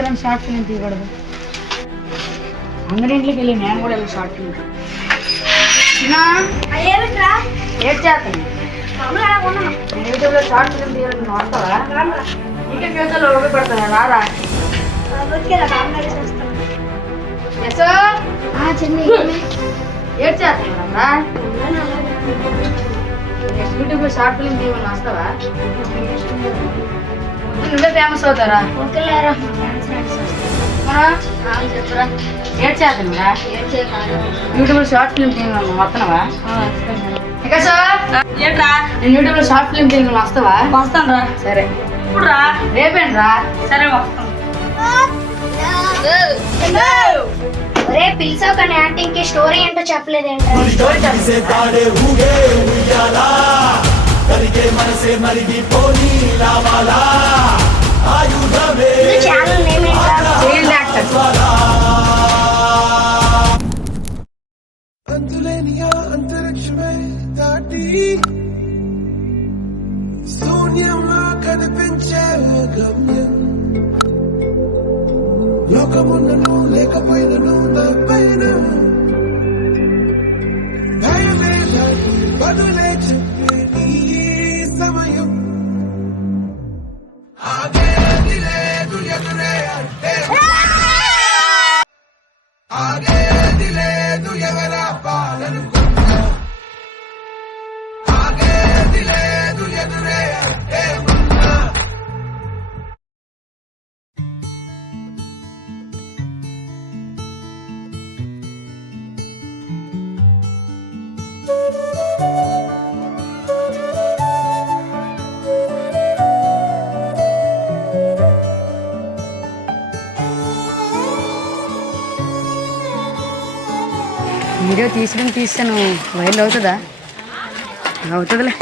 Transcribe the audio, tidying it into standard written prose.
ఇంటికి short film తీయకూడదు. అందరి ఇంట్లోకి వెళ్ళి నేను కూడా వెళ్ళి షార్ట్ ఫిల్మ్ ఏడ్ చేస్తాను. యూట్యూబ్లో షార్ట్ ఫిల్మ్ తీయాలి. నువ్వు వస్తావా? ఇంకా ఫ్యూచర్లో ఉపయోగపడతాను. రారా ఏడ్ చేస్తాను. యూట్యూబ్లో షార్ట్ ఫిల్మ్ తీయమని వస్తావా? నువ్వే ఫేమస్ అవుతారా? చెప్తారా ఏడ్ చేస్తానురా. యూట్యూబ్లో షార్ట్ ఫిల్మ్ తీయమని వస్తున్నావా? ఇంకా సార్ ఏంట్రా నేను యూట్యూబ్లో షార్ట్ ఫిల్మ్ తీయమని వస్తావా? వస్తాను రా. సరే ఇప్పుడు రా. రేపేంటి రా? సరే వస్తాను. పిలిచావు కానీ యాక్టింగ్ కి స్టోరీ ఏంటో చెప్పలేదేంటో. ఛానల్ నేమ్ అంతరిక్షమే దాటి శూన్యంలో కనిపించే గమ్యం. లోకమున్నను లేకపోయినను తప్పైన బదులే చెప్పే నీ సమయం. ఆగేది లేదు ఎదురే అంటే ఆగేది లేదు ఎవరా పాలనుకున్నా. ఆగేది లేదు ఎదురే అంటే ఉన్నా. వీడియో తీసాను వైరల్ అవుతుందా? అవుతుందిలే.